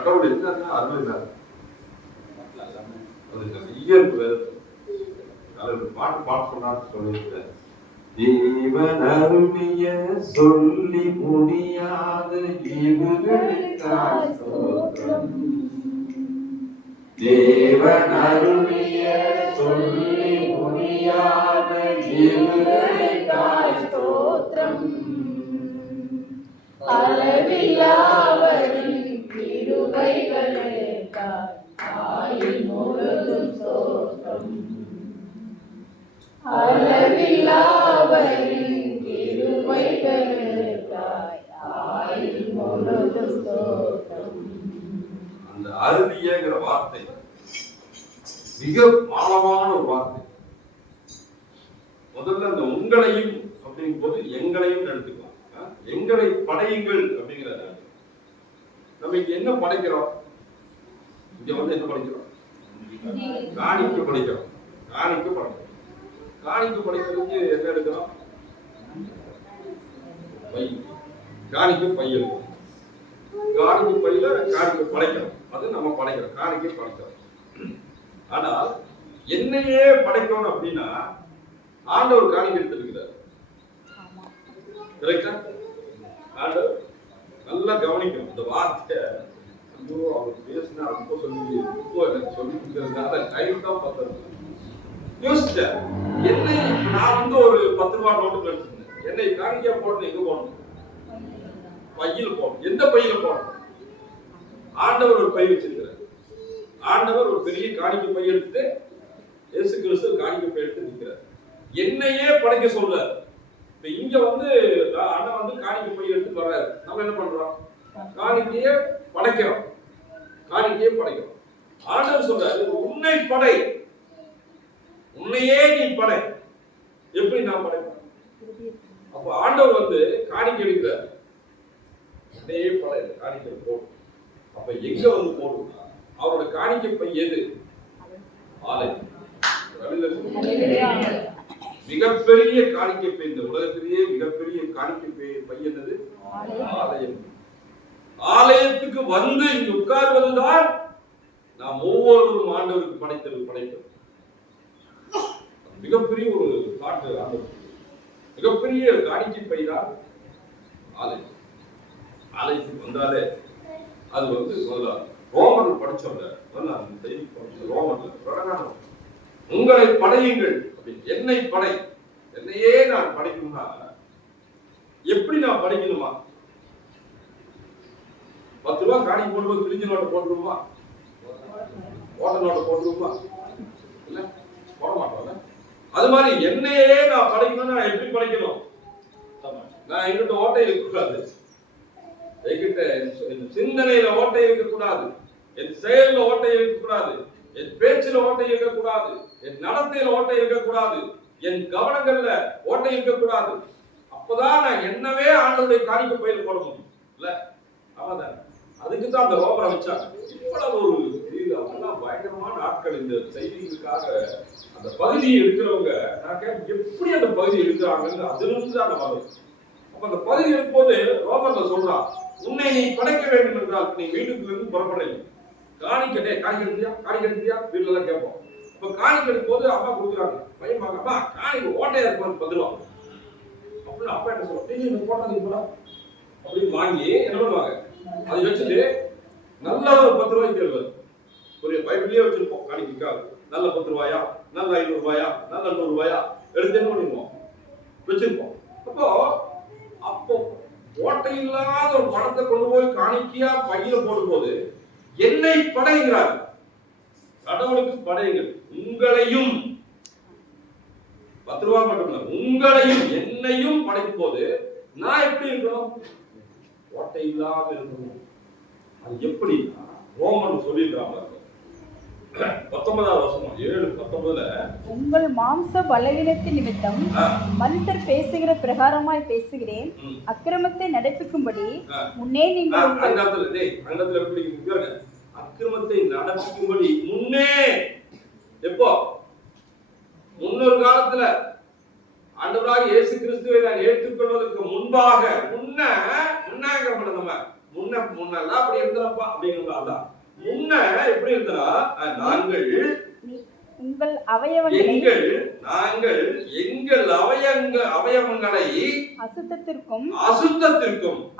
கடவுள் என்ன அருமைதான் இயல்பு பாட்டு பாட்டு சொன்னான்னு சொல்லியிருக்க. தேவன் அருளிய சொல்லி முடியாத ஈவுகளுக்காய் ஸ்தோத்திரம். தேவன் அருளிய சொல்லி முடியாத ஈவுகளுக்காய் ஸ்தோத்திரம். அளவில்லாவரின் கிருபைகளுக்காய் ஆயுள் முழுதும் ஸ்தோத்திரம். அளவில்லாவரின் கிருபைகளுக்காய் ஆயுள் முழுதும் ஸ்தோத்திரம். அந்த அருளியங்கிற வார்த்தை மிக ஆழமான ஒரு வார்த்தை. முதல்ல அந்த உங்களையும் அப்படிங்கும் போது எங்களையும் எடுத்துக்கலாம். எங்களை படையுங்கள் அப்படிங்கிறத நம்ம இங்க என்ன படைக்கிறோம்? இங்க வந்து என்ன படைக்கிறோம்? காணிக்கு படைக்கிறோம். காணிக்கு படைக்கிறோம். காணிக்கு படைக்கிறதுக்கு என்ன எடுக்கிறோம்? பை. காணிக்கு பை எடுக்கிறோம். காணிக்கு பையில காணிக்கு படைக்கிறோம். அது நம்ம படைக்கிறோம். காணிக்கு படைக்கிறோம். ஆனால் என்னையே படைக்கணும் அப்படின்னா ஆண்டவர் காணிக்கு எடுத்துருக்கிறார். கரெக்டா? ஆண்டவர் நல்லா கவனிக்கணும் இந்த வார்த்தை. அவர் பேசினா ரொம்ப சொல்லி ரொம்ப எனக்கு சொல்லி கொடுக்கறதுனால டைம் தான் பத்தது. யோசிச்சேன், என்னை நான் வந்து ஒரு 10 ரூபா நோட்டு எடுத்துருந்தேன். என்னை காணிக்கா போடணும், எங்க போடணும்? பையில் போடணும். எந்த பையில போடணும்? ஆண்டவர் ஒரு பை வச்சிருக்கிறார். ஆண்டவர் ஒரு பெரிய காணிக்கை பை எடுத்துட்டு இயேசு கிறிஸ்து காணிக்கை பை எடுத்து நிற்கிறார். என்னையே படைக்க சொல்றார். இப்ப இங்க வந்து அண்ணன் வந்து காணிக்கை பை எடுத்து வர்றாரு. நம்ம என்ன பண்றோம்? காணிக்கையே படைக்கிறோம். காணிக்கையே படைக்கிறோம். ஆண்டவர் சொல்றாரு, உன்னை படை, உன்னையே நீ படை. எப்படி நான் படைப்பேன்? அப்ப ஆண்டவர் வந்து காணிக்கை எடுக்கிறார். உன்னையே படை, காணிக்கை போடும். அப்ப எங்க வந்து போடும்? அவரோட காணிக்கை பை எது? ஆலயம். மிகப்பெரிய காணிக்கை பை, இந்த உலகத்திலேயே மிகப்பெரிய காணிக்கை பை என்னது? ஆலயம். ஆலயத்துக்கு வந்து இங்கு உட்கார்வதுதான் நாம் ஒவ்வொருவரும் ஆண்டவருக்கு படைத்தது. மிகப்பெரிய ஒரு காட்டு ஆண்டவர். மிகப்பெரிய காணிக்கை பை தான் ஆலயம். ஆலயத்துக்கு வந்தாலே அது வந்து ரோமர்கள் படிச்சோம்ல, அந்த செய்தி படிச்ச ரோமர்கள் பிரகடனம், உங்களை படையுங்கள் அப்படின்னு. என்னை படை, என்னையே நான் படைக்கணும்னா எப்படி நான் படைக்கணுமா? 10 ரூபாய் காணிக்கை போடும்போது கிழிஞ்ச நோட்டை போட்டுருவோமா? ஓட்ட நோட்டை போட்டுருவோமா? இல்ல, போட மாட்டோம்ல. அது மாதிரி என்னையே நான் படைக்கணும்னா எப்படி படைக்கணும்? நான் என்கிட்ட ஓட்டை இருக்கக்கூடாது, என்கிட்ட சிந்தனையில ஓட்டை இருக்கக்கூடாது, என் செயல்ல ஓட்டை இருக்கக்கூடாது, என் பேச்சுல ஓட்டை இருக்கக்கூடாது, என் நடத்தையில ஓட்டை இருக்கக்கூடாது, என் கவனங்கள்ல ஓட்டை இருக்கக்கூடாது. அப்பதான் நான் என்னவே ஆண்டவருடைய காணிக்கை பையில போட முடியும். இல்ல, ஆமாதான். அதுக்குதான் அந்த ரோபரை வச்சாங்க. இவ்வளவு ஒரு அவங்கெல்லாம் பயங்கரமான ஆட்கள். இந்த செய்திகளுக்காக அந்த பகுதியை எடுக்கிறவங்க நான் எப்படி அந்த பகுதி எடுக்கிறாங்கன்னு அதிலிருந்து தான் நம்ம வரும். அப்ப அந்த பகுதி எடுக்கும்போது ரோபர்ல சொல்றான், உன்னை நீ படைக்க வேண்டும் என்றால் நீ வீட்டுக்குள்ள இருந்து புறப்படுறீங்க. காணிக்கட்டே காணிக்கை எடுத்தியா வீட்டுல எல்லாம் கேட்போம். இப்ப காணிக்கை எடுக்கும் போது அம்மா கொடுக்குறாங்க, பையன் பாக்க, அப்பா காணிக்கை ஓட்டையா இருக்கும் வந்துருவாங்க அப்படின்னு. அப்பா என்ன சொல்லுவாங்க, நீங்க போட்டாங்க இப்படா அப்படின்னு வாங்கி என்ன பண்ணுவாங்க, அதை வச்சுட்டு நல்ல ஒரு 10 ரூபாய்க்கு தருவாரு. ஒரு பைபிள்லயே வச்சிருப்போம் காணிக்கைக்காக. நல்ல 10 ரூபாயா, நல்ல 500 ரூபாயா, நல்ல 100 ரூபாயா எடுத்து என்ன பண்ணிடுவோம் வச்சிருப்போம். அப்போ ஓட்டை இல்லாத ஒரு பணத்தை கொண்டு போய் காணிக்கையா பையில போடும்போது என்னை படைங்கிறார். கடவுளுக்கு படையுங்கள். உங்களையும் 10 ரூபாய் மட்டும் இல்ல, உங்களையும் என்னையும் படைக்கும் போது நான் எப்படி இருக்கணும்? ஓட்டை இல்லாம இருக்கணும். அது எப்படி? ரோமன் சொல்லியிருக்காங்க 19வது வசனம் 7:19. உங்கள் மாம்ச பலவீனத்தின் நிமித்தம் மனுஷர் பேசுகிற பிரகாரமாய் பேசுகிறேன், அக்கிரமத்தை நடப்பிக்கும்படி முன்னே நீங்கள் எப்படி அக்கிரமத்தை நடப்பிக்கும்படி முன்னே. எப்போ? முன்னொரு காலத்துல ஆண்டவராக இயேசு கிறிஸ்துவை நான் ஏற்றுக்கொள்வதற்கு முன்பாக முன்னாங்க நம்ம முன்னெல்லாம் அப்படி இருந்தப்பா அப்படிங்கிற அதான். முன்ன எப்படி இருந்தா நாங்கள் உங்கள் அவயவங்களை எங்கள் அவயவங்களை அசுத்தத்திற்கும்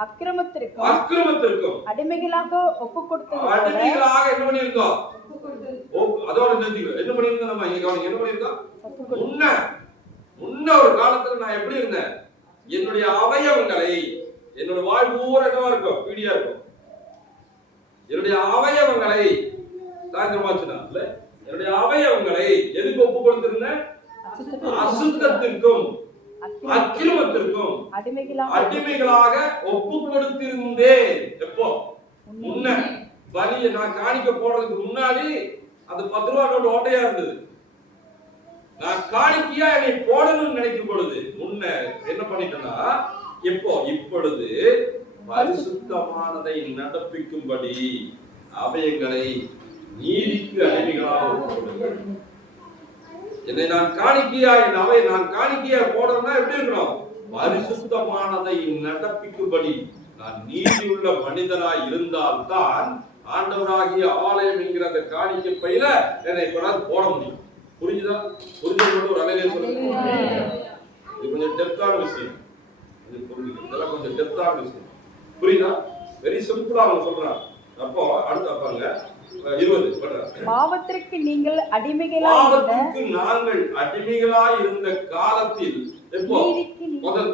அக்கிரமத்திற்கும் அடிமைகளாக ஒப்பு கொடுத்தது என்ன பண்ணிருக்கோம்? அதோட என்ன பண்ணிருந்தோம்? நம்ம இங்க என்ன பண்ணிருக்கோம்? முன்ன ஒரு காலத்துல நான் எப்படி இருந்தேன்? என்னுடைய அவயவங்களை, என்னோட வாழ் பூரா என்னவா இருக்கும்? பீடியா இருக்கும். என்னுடைய அவயவங்களை என்னுடைய அவயவங்களை எதுக்கு ஒப்பு கொடுத்திருந்தேன்? அசுத்தத்திற்கும் அக்கிரமத்திற்கும் அடிமைகளாக ஒப்பு கொடுத்திருந்தேன். எப்போ? முன்ன பலியை நான் காணிக்க போறதுக்கு முன்னாடி அந்த 10 ரூபா நோட்டு ஓட்டையா இருந்தது. நான் காணிக்கையா என்னை போடணும்னு நினைக்கும் பொழுது முன்ன என்ன பண்ணிட்டேன்னா, இப்பொழுது பரிசுத்தமானதை நடப்பிக்கும்படி அவயங்களை நீதிக்கு அடிமைகளாக ஒப்புக்கொடுங்கள். என்னை நான் காணிக்கையா போடணும்னா எப்படி இருக்கணும்? பரிசுத்தமானதை நடப்பிக்கும்படி நான் நீதியுள்ள மனிதனாய் இருந்தால்தான் ஆண்டவராகிய ஆலயம் என்கிற அந்த காணிக்கை பையில என்னை போட முடியும். புரிஞ்சுதா? புரிஞ்சு ஒரு அலையிலே சொல்லுங்க. இது கொஞ்சம் டெப்தான விஷயம். இது புரிஞ்சுக்க, இதெல்லாம் கொஞ்சம் டெப்தான விஷயம். புரியுதா? வெரி சிம்பிளா அவங்க சொல்றாங்க. அப்போ அடுத்து பாருங்க 20 பாவத்திற்கு நீங்கள் நாங்கள் அடிமைகளாய் இருந்த காலத்தில், எப்போ? முதல்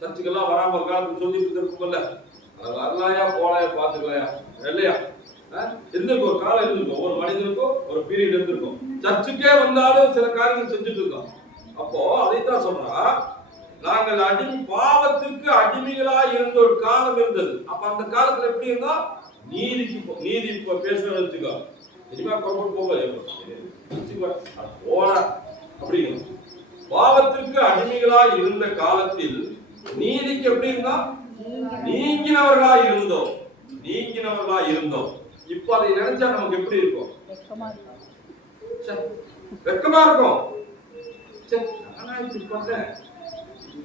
சர்ச்சுக்கெல்லாம் வராம ஒரு காலத்துல சொல்லிட்டு இருக்கும்ல, வரலாயா போலாயா பாத்துக்கலாயா இல்லையா? இருந்திருக்கும், ஒரு காலம் இருந்திருக்கும், ஒரு மனிதனுக்கும் ஒரு பீரியட் இருந்திருக்கும். சர்ச்சுக்கே வந்தாலும் சில காரியங்கள் செஞ்சுட்டு இருக்கோம். அப்போ அதைத்தான் சொல்றா, நாங்கள் பாவத்திற்கு அடிமைகளாய் இருந்த ஒரு காலம் இருந்தது. அப்ப அந்த காலத்துல எப்படி இருந்தா நீதி பேசுறது வச்சுக்கோ, இனிமே போக அப்படிங்க. பாவத்திற்கு அடிமைகளாய் இருந்த காலத்தில் நீதிக்கு எப்படி இருந்தா நீங்கினவர்களா இருந்தோம். இப்ப அதை நினைச்சா நமக்கு எப்படி இருக்கும்? வெக்கமா இருக்கும். நானா இப்படி பண்றேன்,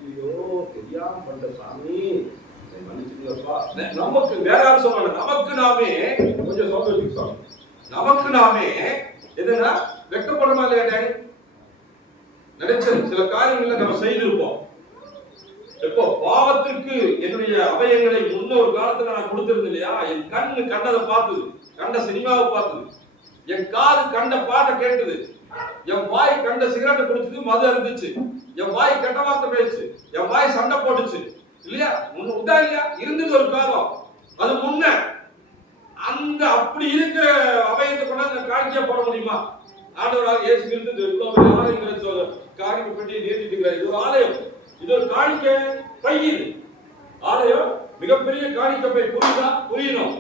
ஐயோ தெரியாம பண்ற சாமி, நமக்கு வேற யாரும் சொல்றாங்க, நமக்கு நாமே கொஞ்சம் சொல்ல, நமக்கு நாமே என்னன்னா வெக்கப்படுமா இல்லையா? நினைச்ச சில காரியங்களை நம்ம செய்திருப்போம். எப்போ? பாவத்திற்கு என்னுடைய அவயங்களை முன்னொரு காலத்துல நான் கொடுத்திருந்தேன் இல்லையா? என் கண்ணு கண்டதை பார்த்தது, கண்ட சினிமாவை பார்த்தது, என் காது கண்ட பாட்டை கேட்டது, என் வாய் கண்ட சிகரெட்டை குடிச்சது, மது இருந்துச்சு, என் வாய் கெட்ட வார்த்தை பேச்சு, என் வாய் சண்டை போட்டுச்சு இல்லையா? உண்டா இல்லையா? இருந்தது ஒரு காலம். அது முன்ன அந்த அப்படி இருக்கிற அவயத்தை கொண்டாந்து காணிக்கையா போட முடியுமா? ஆண்டவராக இயேசு கிறிஸ்து எவ்வளவு ஆலயங்களை காணிக்கை பெட்டி நீட்டிட்டு இருக்கிறார். இது ஒரு ஆலயம், இது ஒரு காணிக்கை பை. ஆலயம் மிகப்பெரிய காணிக்கை பை. புரியணும்.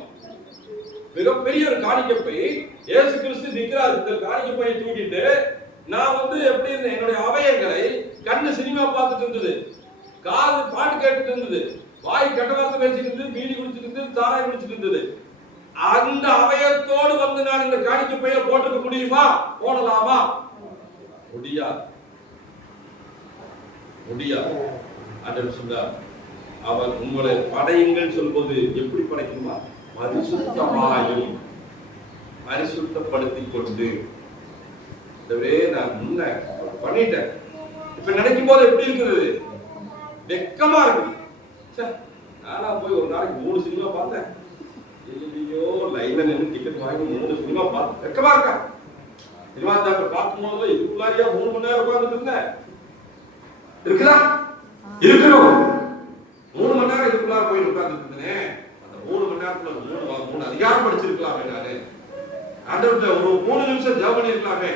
மிகப்பெரிய ஒரு காணிக்கை பை. இயேசு கிறிஸ்து நிற்கிறார். இந்த காணிக்கை பையை தூக்கிட்டு நான் எப்படி இருந்தேன்? என்னுடைய அவயங்களை, கண்ணு சினிமா பார்த்துட்டு இருந்தது, காது பாட்டு கேட்டுட்டு இருந்தது, வாய் கெட்ட வார்த்தை பேசிட்டு இருந்தது, பீடி குடிச்சிட்டு இருந்தது, சாராய் குடிச்சிட்டு இருந்தது. அந்த அவயத்தோடு நான் இந்த காணிக்கை பையில போட்டுக்க முடியுமா? போடலாமா? முடியாது. ஆண்டவர் சொன்னார், அவர் உங்களை படையுங்கள் சொல்லும்போது எப்படி படைக்குமா? பரிசுத்தமாயும் பரிசுத்தப்படுத்திக் கொண்டு. நான் முன்ன பண்ணிட்டேன். இப்ப நினைக்கும் போது எப்படி இருக்குது? வெக்கமா இருக்கு. நானா போய் ஒரு நாளைக்கு 3 சினிமா பார்த்தேன். ஐயோ, லைன்ல நின்று டிக்கெட் வாங்கி 3 சினிமா பார்த்தேன். வெக்கமா இருக்கா? சினிமா தேட்டர் பார்க்கும்போது இதுக்குள்ளாரியா 3 மணி நேரம் உட்கார்ந்துட்டு இருந்தேன். இருக்குதா? இருக்கிறோம். 3 மணி நேரம் இதுக்குள்ளார போய் உட்கார்ந்துட்டு இருந்தேன். அந்த 3 மணி நேரத்துல 3 அதிகாரம் படிச்சிருக்கலாமே. நானு ஆண்டவர்கிட்ட ஒரு 3 நிமிஷம் ஜெபம் பண்ணிருக்கலாமே.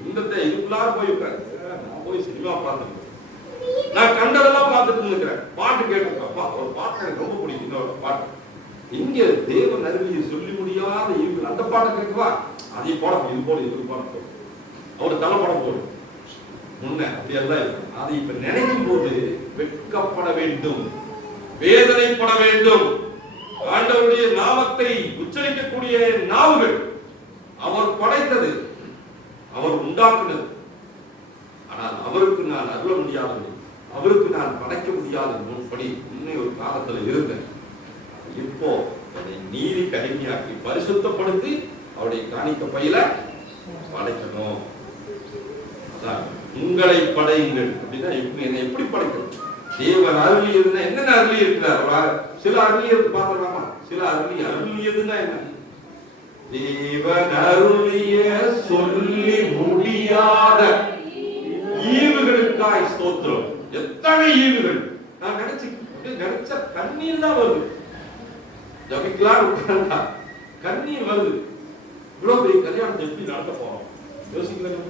இந்த இதுக்குள்ளார போய் உட்கார்ந்து நான் போய் சினிமா பார்த்துட்டு, நான் கண்டதெல்லாம் பார்த்துட்டு இருக்கிறேன். பாட்டு கேட்டிருக்கேன். ஒரு பாட்டு எனக்கு ரொம்ப பிடிக்கும். இன்னொரு பாட்டு, இங்க தேவ நறுவியை சொல்லி முடியாத இருக்கு, அந்த பாட்டை கேட்கவா? அதை போட இது போடு, இது போட போடும், அவரு தலை படம் போடும். முன்ன அப்படியெல்லாம் இருக்கு. அதை இப்ப நினைக்கும் போது வெட்கப்பட வேண்டும், வேதனைப்பட வேண்டும். ஆண்டவருடைய நாமத்தை உச்சரிக்கக்கூடிய நாவுகள் அவர் படைத்தது, அவர் உண்டாக்குனது. ஆனால் அவருக்கு நான் அருள முடியாதது, அவருக்கு நான் படைக்க முடியாத முன்படி இன்னும் ஒரு காலத்துல இருந்தேன். இப்போ என்னை நீதி கடுமையாக்கி பரிசுத்தப்படுத்தி அவருடைய காணிக்க பையில படைக்கணும். அதான் உங்களை படையுங்கள் அப்படின்னா என்னை எப்படி படைக்கணும்? தேவன் அருளியதுன்னா என்னென்ன அருளி இருக்கிறார்? சில அருளியது பார்க்கலாமா? சில அருளியதுன்னா என்ன? தேவன் அருளிய சொல்லி முடியாத ஈவுகளுக்காய் ஸ்தோத்திரம். எத்தனை ஈவுகள்! நான் நினைச்ச கண்ணீர் தான் வருது. ஜபிக்கலாம் கண்ணீர் வருது. இவ்வளவு பெரிய கல்யாணத்தை எப்படி நடத்த போறோம் யோசிக்கலாம்.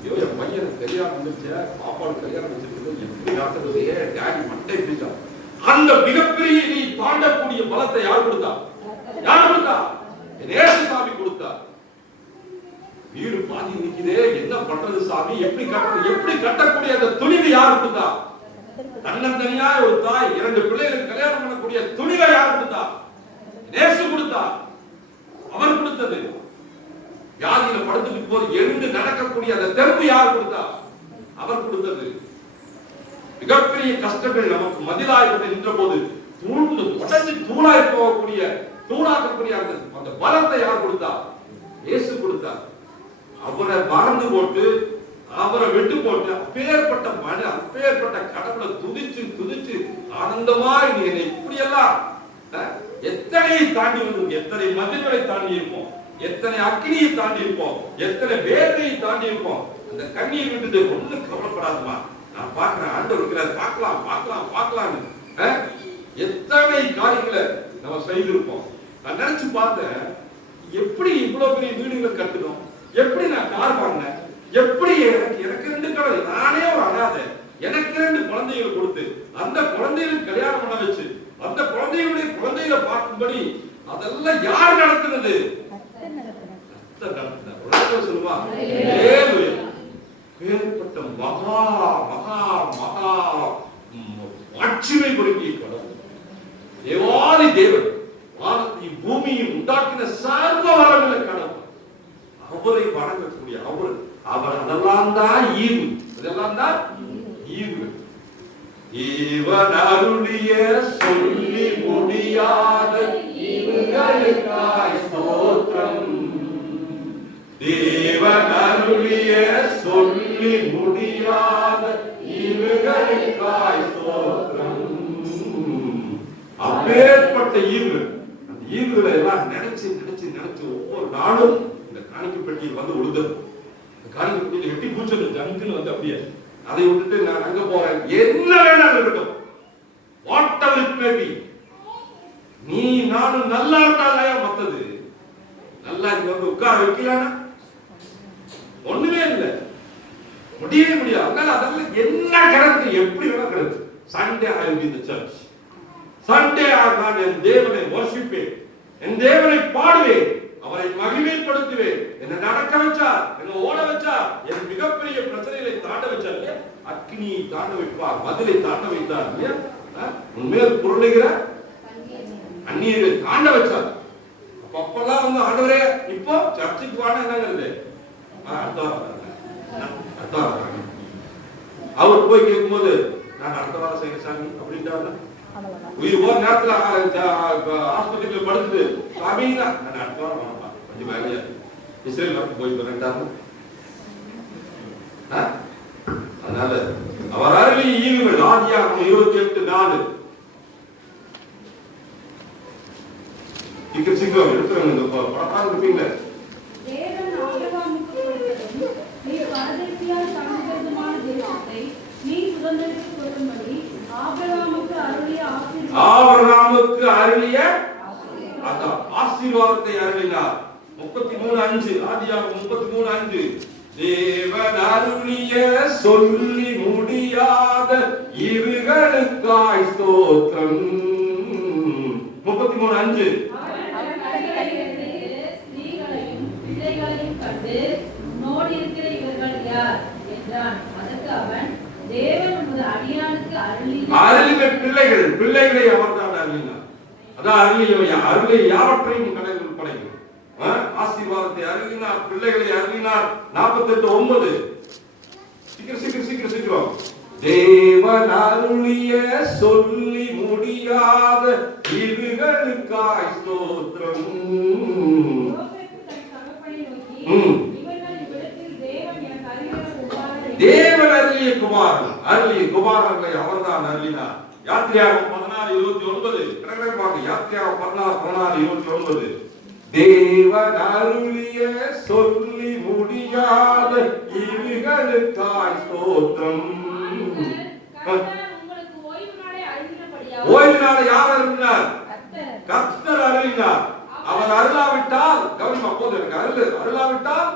ஐயோ, என் பையனுக்கு கல்யாணம் வந்துருச்சு, பாப்பாவுக்கு கல்யாணம் வச்சிருக்கிறது, எப்படி நடத்துறது? டேடி மண்டை பிடிச்சா. அந்த மிகப்பெரிய நீ தாண்டக்கூடிய பலத்தை யார் கொடுத்தா? யார் கொடுத்தா? நேசு சாமி கொடுத்தா. வீடு பாதி நிக்குதே, என்ன பண்றது சாமி? எப்படி கட்டுறது? எப்படி கட்டக்கூடிய அந்த துணிவு யார் கொடுத்தா? தன்னந்தனியா ஒரு தாய் 2 பிள்ளைகளுக்கு கல்யாணம் பண்ணக்கூடிய துணிவை யார் கொடுத்தா? நேசு கொடுத்தா. அவர் கொடுத்தது. வியாதியில படுத்துட்டு போது எழுந்து நடக்கக்கூடிய அந்த தெம்பு யார் கொடுத்தா? அவர் கொடுத்தது. மிகப்பெரிய கஷ்டங்கள் நமக்கு மதிலாய் நின்ற போது உடஞ்சி தூளாய் போகக்கூடிய தூளாக்கக்கூடிய அந்த பலத்தை யார் கொடுத்தா? இயேசு கொடுத்தார். அவரை மறந்து போட்டு அவரை விட்டு போட்டு அப்பேற்பட்ட மன அப்பேற்பட்ட கடவுளை துதிச்சு துதிச்சு ஆனந்தமாய் நீ என்னை இப்படியெல்லாம் எத்தனை தாண்டி வந்து எத்தனை மதில்களை தாண்டி இருப்போம், எத்தனை அக்னியை தாண்டி இருப்போம், எத்தனை வேதனையை தாண்டி இருப்போம். அந்த கண்ணீர் விட்டுட்டு ஒண்ணு கவலைப்படாதுமா, நான் பாக்குறேன், ஆண்டவர் இருக்கிறார், பார்க்கலாம் பார்க்கலாம் பார்க்கலாம்னு எத்தனை காரியங்களை நம்ம செய்திருப்போம். நான் நினைச்சு பார்த்தேன், எப்படி இவ்வளவு பெரிய வீடுகளை கட்டணும், எப்படி நான் கார் வாங்கினேன், எப்படி எனக்கு 2 கடை, நானே ஒரு அனாதை, எனக்கு 2 குழந்தைகளை கொடுத்து அந்த குழந்தைகளுக்கு கல்யாணம் பண்ண வச்சு அந்த குழந்தைகளுடைய குழந்தைகளை பார்க்கும்படி அதெல்லாம் யார் நடத்துனது? சொல்லுவா பேர்பட்ட மகா மகா மகா ஆட்சிமை பொருந்திய கடவுள் தேவாதி தேவன் வானத்தையும் பூமியும் உண்டாக்கின சர்வ வளங்களை கடவுள். அவரை வணங்கக்கூடிய அவர் அதெல்லாம் தான் ஈவு. அதெல்லாம் தான் ஈவு. இவன் அருளிய சொல்லி முடியாத ஈவுகளுக்காய் ஸ்தோத்திரம். தேவன் அருளிய சொல்லி முடியாத ஈவுகளுக்காய் ஸ்தோத்திரம். அப்பேற்பட்ட ஈவு. அந்த ஈவுகளை எல்லாம் நினைச்சு நினைச்சு நினைச்சு ஒவ்வொரு நாளும் இந்த காணிக்கை பெட்டியில் வந்து உழுதல். காணிக்கை பெட்டியில் எட்டி பூச்சது ஜங்குன்னு வந்து அப்படியே அதை விட்டுட்டு நான் அங்க போறேன், என்ன வேணாலும் இருக்கட்டும், what ever it may be, நீ நானும் நல்லா இருந்தாலே மத்தது நல்லா இங்க வந்து உட்கார வைக்கலானா ஒண்ணுமே இல்லை, முடியவே முடியாது. அதனால அதெல்லாம் என்ன கிடக்கு, எப்படி வேணா கிடக்கு. Sunday I will be the search, Sunday நான் என் தேவனை வர்ஷிப்பேன், என் தேவனை பாடுவேன், அவரை மகிமைப்படுத்துவேன். என்ன நடக்க வச்சார், என்ன ஓட வச்சார், என் மிகப்பெரிய பிரச்சனைகளை தாண்ட வச்சார் இல்லையா, அக்னியை தாண்ட வைப்பார், மதிலை தாண்ட வைத்தார் இல்லையா, உண்மையில் பொருளுகிற அந்நியரை தாண்ட வச்சார். அப்பெல்லாம் வந்து ஆண்டவரே இப்போ சர்ச்சுக்கு வாங்க என்னங்கிறது அவர் போய் கேட்கும்போது நான் அடுத்த வாரம் செய்ய சாமி அப்படின்ட்டாரு. உயிர் போற நேரத்துல ஆஸ்பத்திரியில படுத்துட்டு சாமிங்க நான் அடுத்த வாரம் வாங்கப்பா கொஞ்சம் வேலையா இஸ்ரேல் போய் வரட்டாரு. அதனால அவர் அருளி ஈவுகள் ஆதியாகமம் 28:4 சீக்கிரம் எடுத்துருங்க. இந்த படத்தான் இருப்பீங்க. தேவன் ஆபிரகாமுக்கு கொடுத்ததும் நீ பரதேசியாய் தங்கியிருந்தமான தேசத்தை நீ சுதந்தரித்துக் கொள்ளும்படி ஆபிரகாமுக்கு அருளிய அந்த ஆசீர்வாதத்தை அருளினார். 33:5 ஆதியாகமம் 33:5 தேவன் அருளிய சொல்லி முடியாத ஈவுகளுக்காய் ஸ்தோத்திரம். 33:5 பிள்ளைகளை அவர்தான் அருளினார். அதான் அருளை யாவற்றையும் கடவுள் படைக்கும். ஆசீர்வாதத்தை அருளினார், பிள்ளைகளை அருளினார். 48:9 சீக்கிரம் தேவன் அருளிய சொல்லி முடியாத இதுகளுக்காய் ஸ்தோத்திரம். தேவன் அருளிய குமாரன், அருளிய குமாரர்களை அவர்தான் அருளினார். யாத்திரையாகமம் 16:29 கடற்கரை யாத்திரையாகமம் 16:29 தேவன் அருளிய சொல்லி முடியாத இவைகளுக்காய் ஸ்தோத்திரம். ஓய்வு நாளை யார் அருளினார்? கர்த்தர் அருளினார். அவர் அருளாவிட்டால் கவனிமா போது எனக்கு அருளாவிட்டால்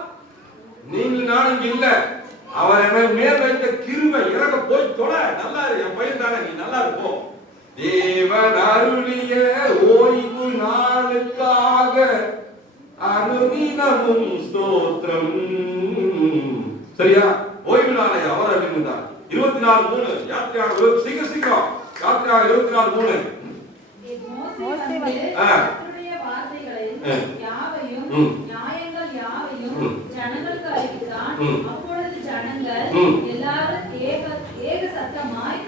நீங்கள் நான் இங்க இல்ல. அவர் என்னை மேல் வைத்த கிருபை இறங்க போய் தொட. நல்லா இரு, என் பையன் தானே, நீ நல்லா இருப்போம். தேவன் அருளிய ஓய்வு நாளுக்காக அனுதினமும் ஸ்தோத்திரம். சரியா? ஓய்வு நாளை அவர் அருளினார். 24:3 யாத்திரையாக சீக்கிரம் யாத்திரையாக 24:3 மோசே கர்த்தருடைய வார்த்தைகளை யாவையும் நியாயங்கள் யாவையும் ஜனங்களுக்கு அறிவித்தான். அப்பொழுது ஜனங்கள் எல்லாரும் ஏக சத்தமாய்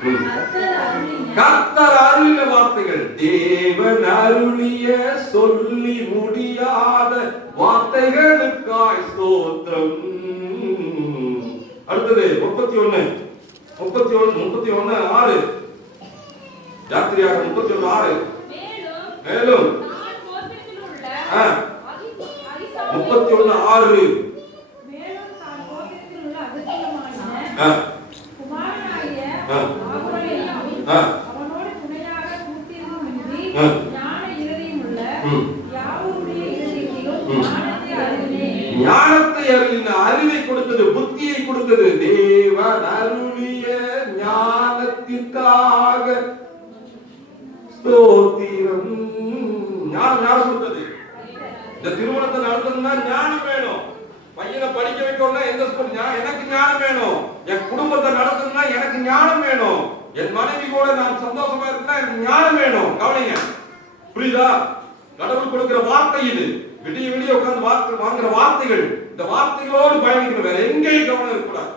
கர்த்தர் அருளின வார்த்தைகள், தேவன் அருளிய சொல்லி முடியாத வார்த்தைகளுக்காய் ஸ்தோத்திரம். அடுத்தது 31:6 யாத்திரையாக 31:6 மேலும் 31:6 அவனோடு துணையாக கூட்டியதுமின்றி ஞான இருதயமுள்ள யாவருடைய இருதயத்திலும் ஞானத்தை அருளின, அறிவை கொடுத்தது, புத்தியை கொடுத்தது. தேவன் அருளிய ஞானத்திற்காக ஸ்தோத்திரம். ஞானம் யார் கொடுத்தது? இந்த திருமணத்தை நடத்தணும்னா ஞானம் வேணும். பையனை படிக்க வைக்கணும்னா எந்த ஸ்கூல் எனக்கு ஞானம் வேணும். என் குடும்பத்தை நடத்தணும்னா எனக்கு ஞானம் வேணும். என் மனைவி கூட நான் சந்தோஷமா இருக்கா எனக்கு ஞானம் வேணும். கவனிங்க, புரியுதா? கடவுள் கொடுக்கிற வார்த்தை இது. விடிய விடிய உட்கார்ந்து வாங்குற வார்த்தைகள். இந்த வார்த்தைகளோடு பயணிக்கிற வேற எங்கேயும் கவனம் இருக்கக்கூடாது.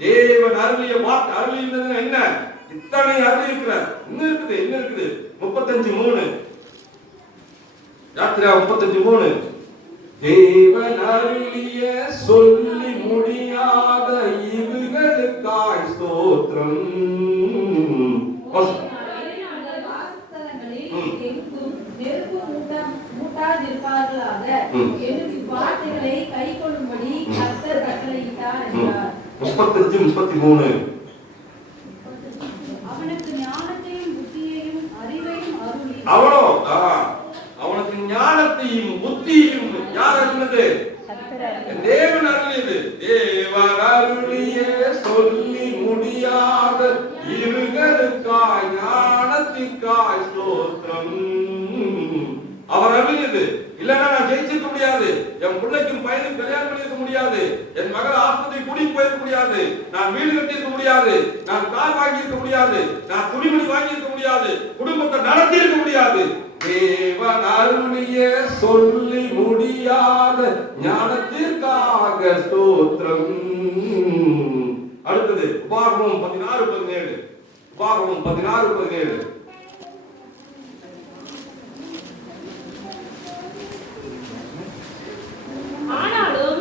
தேவன் அருளிய வார்த்தை, அருளியது என்ன? இத்தனை அருளி இருக்கிறார். இன்னும் இருக்குது 35:3 யாத்திரா 35:3 தேவன் அருளிய சொல்லி முடியாத இவைகளுக்காய் ஸ்தோத்திரம். வார்த்தைகளை கைக்கொள்ளும்படி கர்த்தர் கட்டளையிட்டார் என்றார். 35:33 அவனுக்கு ஞானத்தையும் புத்தியையும் அறிவையும் அருளி. அவனுக்கு ஞானத்தையும் புத்தியையும் யார் அருளினது? தேவன் அருளியது. தேவன் அருளிய சொல்லி முடியாத இவைகளுக்காய் ஞானத்திற்காய் ஸ்தோத்திரம். அவர் அருளியது. இல்லன்னா நான் ஜெயிச்சிருக்க முடியாது. என் பிள்ளைக்கும் பையனுக்கு கல்யாணம் பண்ணிருக்க முடியாது. என் மகள் ஆஸ்பத்திரி கூட்டிட்டு போயிருக்க முடியாது. நான் வீடு கட்டியிருக்க முடியாது. நான் கார் வாங்கியிருக்க முடியாது. நான் துணிமணி வாங்கியிருக்க முடியாது. குடும்பத்தை நடத்தி இருக்க முடியாது. தேவன் அருளிய சொல்லி முடியாத ஞானத்திற்காக ஸ்தோத்திரம். அடுத்தது உபாகமம் 16:17 உபாகமம் 16:17 ஆனாலும்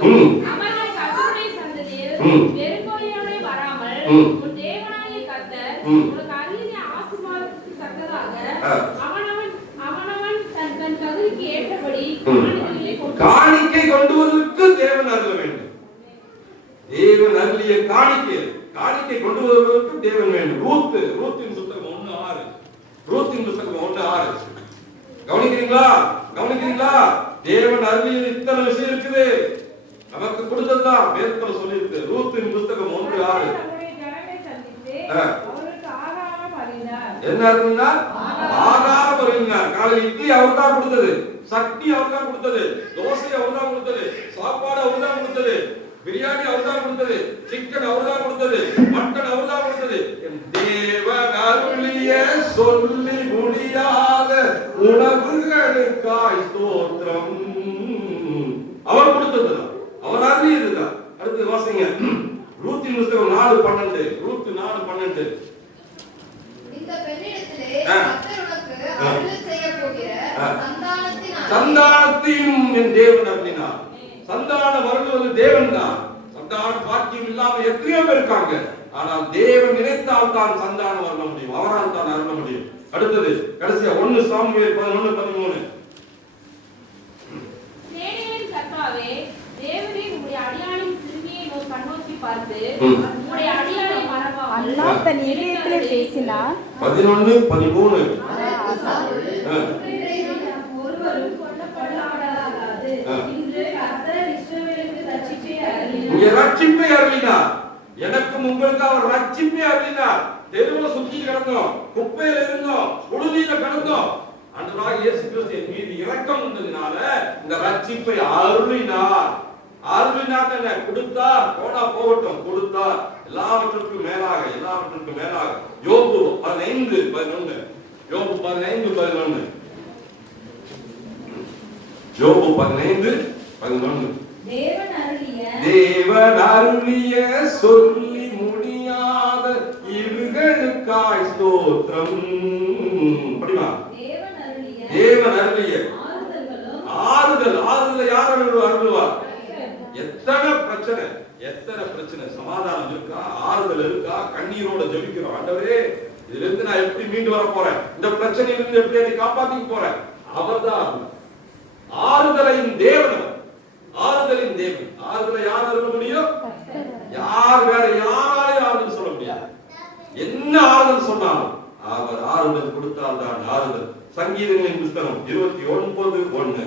அவர்கள் கர்த்தருடைய சந்ததியில் வெறுங்கோலியோடு வராமல் உன் தேவனாகிய கர்த்தர் உனக்கு அருளிய ஆசீர்வாதத்துக்கு தக்கதாக அவனவன் தன் தகுதிக்கு ஏற்றபடி காணிக்கை கொண்டு வருவதற்கு தேவன் அருள வேண்டும். தேவன் அருளிய காணிக்கை கொண்டு வருவதற்கு தேவன் வேண்டும். ரூத்தின் புத்தகம் 1:6 ரூத்தின் புத்தகம் 1:6 கவனிக்கிறீங்களா? தேவன் அருளிய இத்தனை விஷயம் இருக்குது. நமக்கு கொடுத்ததுதான் வேதத்துல சொல்லி இருக்கு. ரூத்தின் புத்தகம் 1:6 என்ன அருளினார்? ஆகாரம் அருளினார். காலையில் இட்லி அவர் தான் கொடுத்தது, சக்தி அவர் தான் கொடுத்தது, தோசை அவர் தான் கொடுத்தது, சாப்பாடு அவர் தான் கொடுத்தது, பிரியாணி அவர் தான் கொடுத்தது, சிக்கன் அவர் தான் கொடுத்தது, மட்டன் அவர் தான் கொடுத்தது. தேவன் அருளிய சொல்லி முடியாத உணவுகளுக்காய் ஸ்தோத்திரம். அவர் கொடுத்ததுதான், அவர் அருளியதுதான். அடுத்து வாசிங்க ரூத்தின் புத்தகம் 4:12 ரூத் 4:12 சந்தானத்தையும் என் தேவன் அருளினார். சந்தானம் வருவது தேவன் தான். சந்தான பாக்கியம் இல்லாம எத்தனையோ பேர் இருக்காங்க. ஆனால் தேவன் நினைத்தால் தான் சந்தானம் அருள முடியும். அவரால் தான் அருள முடியும். அடுத்தது கடைசியா 1 சாமுவேல் 11:13. சேனைகளின் கர்த்தாவே, தேவரே உம்முடைய அடியாளின் சிறுமியை கண்ணோக்கி பார்த்து உம்முடைய அடியாளை மறவாமல் அல்லாஹ் தன் இதயத்திலே பேசினார். 11:13. ஒருவரும் கொல்லப்படாதது. இன்று கர்த்தர் இஸ்ரவேலுக்கு ரட்சிப்பை அருளினார். இங்கே ரட்சிப்பை அருளினார். எனக்கும் உங்களுக்கு அவர் ரட்சிப்பை அருளினார். தெருவுல சுத்தி கிடந்தோம், குப்பையில இருந்தோம், புழுதியில கிடந்தோம். ஆண்டவராகிய இயேசு கிறிஸ்து என் மீது இரக்கம் உண்டதினால இந்த ரட்சிப்பை அருளினார். அருளினார் என்ன? கொடுத்தார். போனா போகட்டும், கொடுத்தார். எல்லாவற்றுக்கும் மேலாக, எல்லாவற்றுக்கும் மேலாக. யோபு 15:11. யோபு 15:11. யோபு 15:11. தேவன் அருளிய சொல்லி முடியாத இவர்களுக்காய் ஸ்தோத்திரம். படிமா. தேவன் அருளிய ஆறுதல். ஆறுதல் யார் அருளுவார்? எத்தனை பிரச்சனை, சமாதானம் இருக்கா, ஆறுதல் இருக்கா? கண்ணீரோட ஜெபிக்கிறோம். ஆண்டவரே, இதுல இருந்து நான் எப்படி மீண்டு வர போறேன்? இந்த பிரச்சனையிலிருந்து எப்படி என்னை காப்பாத்திக்க போறேன்? அவர்தான் ஆறுதலின் தேவன். ஆறுதலின் தேவன். ஆறுதலை யார் அருள முடியும்? யார் வேற யாராலையும் ஆறுதல் சொல்ல முடியாது. என்ன ஆறுதல் சொன்னாலும் அவர் ஆறுதல் கொடுத்தால் தான் ஆறுதல். சங்கீதங்களின் புத்தகம் 29:1.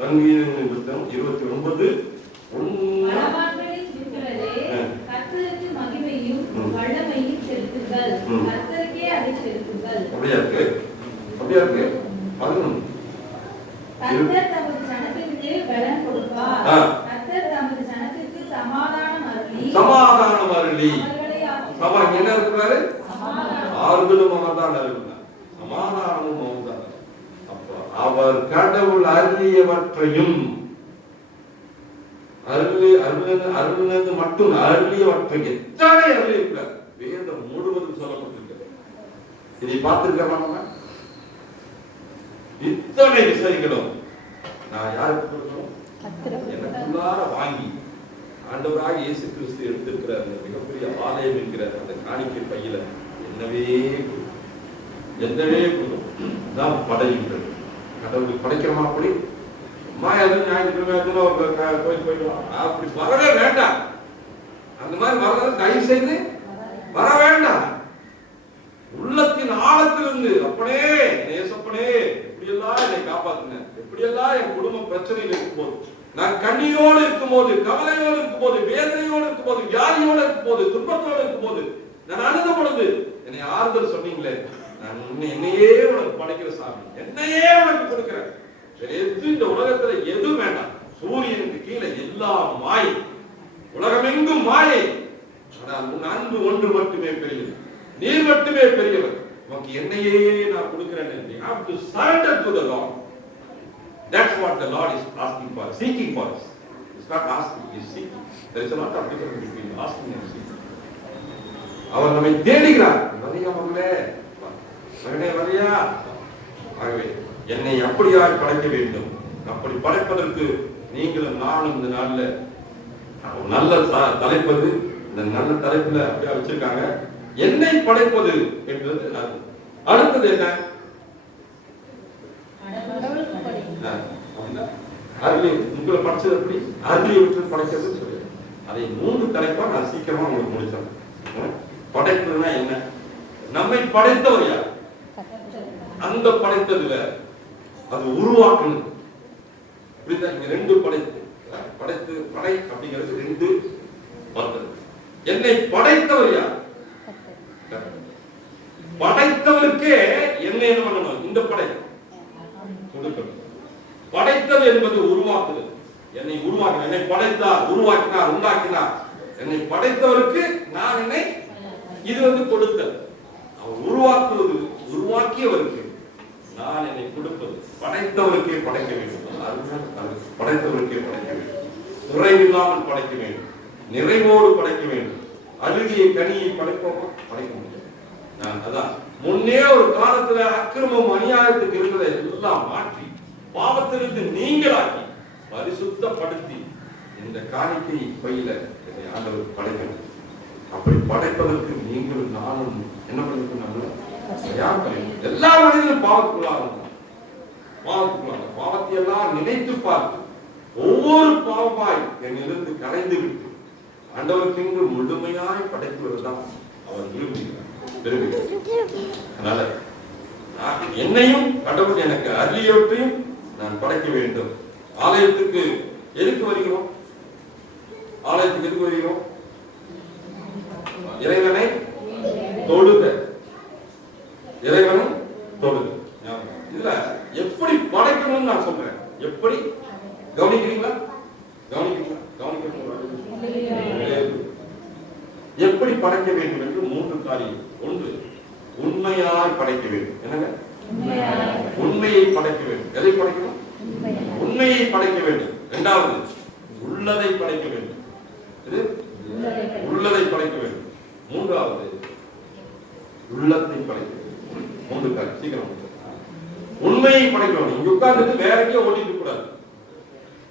சங்கீதங்களின் புத்தகம் 29:1. கர்த்தருக்கு மகிமையும் வல்லமையும் செலுத்துங்கள். கர்த்தருக்கே அதை செலுத்துங்கள். அப்படியா இருக்கு. கர்த்தர் தமது ஜனத்திற்கு பலன் கொடுப்பார். கர்த்தர் தமது ஜனத்திற்கு சமாதானம் அருளி. என்ன இருக்கிறாரு? ஆறுதலும் அவர்தான் அருளினார். சமாதானமும் அவர்தான். அப்ப அவர் கடவுள் அருளியவற்றையும் அருளினது மட்டும் அருளியவற்றை எத்தனை அருளியிருக்கிறார். வேதம் முழுவதும் சொல்லப்பட்டிருக்கிறது. இதை பார்த்திருக்கிறோம். இத்தனை விசைகளும் நான் யாருக்கு கொடுக்கணும்? எனக்குள்ளார வாங்கி ஆண்டவராக இயேசு கிறிஸ்து எடுத்திருக்கிற அந்த மிகப்பெரிய ஆலயம் என்கிற அந்த காணிக்கை பையில என்னவே தான் படையுங்கள். கடவுளுக்கு படைக்கிறோமா? அப்படி அம்மா எதுவும் ஞாயிற்றுக்கிழமை போயிடுவான் அப்படி வரவே வேண்டாம். அந்த மாதிரி வர தயவு செய்து வர வேண்டாம். உள்ளத்தின் ஆழத்திலிருந்து அப்பனே, நேசப்பனே, எப்படியெல்லாம் என்னை காப்பாத்துங்க, எப்படியெல்லாம் என் குடும்ப பிரச்சனையில் இருக்கும்போது, நான் கண்ணீரோடு இருக்கும்போது, கவலையோடு இருக்கும்போது, வேதனையோடு இருக்கும்போது, வியாதியோடு இருக்கும்போது, துன்பத்தோடு இருக்கும்போது, நான் அழுத பொழுது என்னை ஆறுதல் சொன்னீங்களே, நான் என்னையே உனக்கு படைக்கிற சாமி, என்னையே உனக்கு கொடுக்கிறேன். இந்த உலகத்துல எதுவும் வேண்டாம். சூரியனுக்கு கீழே எல்லா மாயை, உலகமெங்கும் மாயை. ஆனால் உன் அன்பு ஒன்று மட்டுமே பெரியது, நீர் மட்டுமே பெரியவர். உனக்கு என்னையே நான் கொடுக்கிறேன். You have to surrender to the Lord. That's what the Lord is asking for, seeking for us. It's not asking, he is seeking. There is a lot of difference between asking and seeking. அவர் நம்மை தேடுகிறார். வரியா மகளே, மகனே வரியா. ஆகவே என்னை அப்படியாய் படைக்க வேண்டும். அப்படி படைப்பதற்கு நீங்களும் நானும் இந்த நாள்ல நல்ல தலைப்பது, இந்த நல்ல தலைப்புல அப்படியே வச்சிருக்காங்க. என்னை படைப்பது என்பது அடுத்தது என்ன? அருளி. உங்களை படிச்சது எப்படி? அருளியை விட்டு படைக்கிறது சொல்லி அதை 3 தலைப்பா நான் சீக்கிரமா உங்களுக்கு முடிச்சேன். படைப்பதுன்னா என்ன? நம்மை படைத்தவர் யார்? அந்த படைத்தது வேற, அது உருவாக்கணும். இப்படிதான் இங்க 2 படைத்து படை அப்படிங்கிறது 2 பார்த்தது. என்னை படைத்தவர் யார்? படைத்தவருக்கே என்ன என்ன பண்ணணும்? இந்த படை கொடுக்கணும். படைத்தது என்பது உருவாக்குதல். என்னை உருவாக்கினார், என்னை படைத்தார், உருவாக்கினார், உண்டாக்கினார். என்னை படைத்தவருக்கு நான் என்னை இது கொடுத்தல். அவர் உருவாக்குவது, உருவாக்கியவருக்கு நான் என்னை கொடுப்பது. படைத்தவருக்கே படைக்க வேண்டும். படைத்தவருக்கே படைக்க வேண்டும். குறைவில்லாமல் படைக்க வேண்டும், நிறைவோடு படைக்க வேண்டும். அழுகிய கனியை படைப்போமா? படைக்க முடியும். நான் அதான் முன்னே ஒரு காலத்துல அக்கிரமம் அநியாயத்துக்கு இருந்ததை எல்லாம் மாற்றி பாவத்திலிருந்து நீங்களாக்கி பரிசுத்தப்படுத்தி இந்த காணிக்கை பையில என்னை ஆண்டவர் படைக்கணும். அப்படி படைப்பதற்கு நீங்களும் நானும் என்ன பண்ணிருக்கோம்? எல்லா மனிதனும் பாவத்துக்குள்ளாக பாவத்தை எல்லாம் நினைத்து பார்த்து ஒவ்வொரு பாவமாய் என்னிலிருந்து கலைந்து விட்டு ஆண்டவருக்கு இங்கு முழுமையாய் படைத்துவதுதான் அவர் விரும்புகிறார். அதனால என்னையும் கடவுள் எனக்கு அருளியவற்றையும் நான் படைக்க வேண்டும். ஆலயத்துக்கு எதுக்கு வருகிறோம்? ஆலயத்துக்கு எதுக்கு வருகிறோம்? இறைவனை தொழுக, இறைவனை தொழுக. இதுல எப்படி படைக்கணும்னு நான் சொல்றேன். எப்படி கவனிக்கிறீங்களா? எப்படி படைக்க வேண்டும் என்று 3 காரியம். ஒன்று, உண்மையாய் படைக்க வேண்டும். என்னங்க? உண்மையை படைக்க வேண்டும். எதை படைக்கணும்? உண்மையை படைக்க வேண்டும். இரண்டாவது, உள்ளதை படைக்க வேண்டும். இது உள்ளதை படைக்க வேண்டும். மூன்றாவது, உள்ளத்தை படைக்க வேண்டும். 3 காரியம். சீக்கிரம் உண்மையை படைக்கணும். இங்க உட்கார்ந்துட்டு வேற எங்கேயும் ஓடிட்டு கூடாது.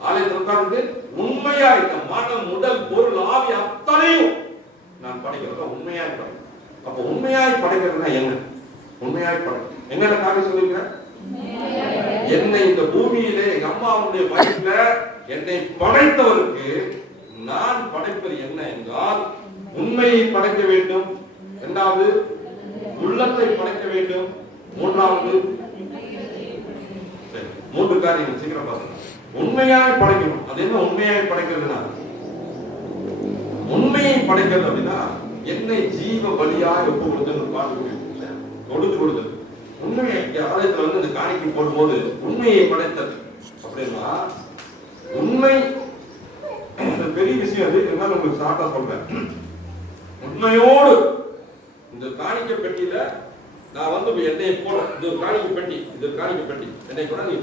ஆலயத்தில் உட்கார்ந்து உண்மையா இருக்க மனம், உடல், பொருள், ஆவி அத்தனையும் நான் படைக்கிறதா உண்மையாய் படைக்கிறேன். அப்ப உண்மையாய் படைக்கிறதுனா என்ன? உண்மையாய் படைக்க என்னென்ன காரியம் சொல்லிருக்கிறேன்? என்னை இந்த பூமியிலே எங்க அம்மாவுடைய வயிற்றுல என்னை படைத்தவருக்கு நான் படைப்பது என்ன என்றால் உண்மையை படைக்க வேண்டும். இரண்டாவது, உள்ளத்தை படைக்க வேண்டும். மூன்றாவது, 3 காரியங்கள் சீக்கிரம் பாருங்க. உண்மையாய் படைக்கணும். அது என்ன உண்மையாய் படைக்கிறதுனா? உண்மையை படைக்கிறது அப்படின்னா என்னை ஜீவ பலியாய் ஒப்பு கொடுத்தல் பாட்டு தொழுது கொடுத்தல். உண்மையை ஆலயத்துல வந்து இந்த காணிக்கை போடும்போது உண்மையை படைத்தல் அப்படின்னா உண்மை பெரிய விஷயம். அது இருந்தாலும் உங்களுக்கு ஷார்ட்டா சொல்றேன். உண்மையோடு இந்த காணிக்கை பெட்டியில நான் வந்து என்னை போட, இது ஒரு காணிக்கை பெட்டி, இது ஒரு காணிக்கை பெட்டி, என்னை கூட நீ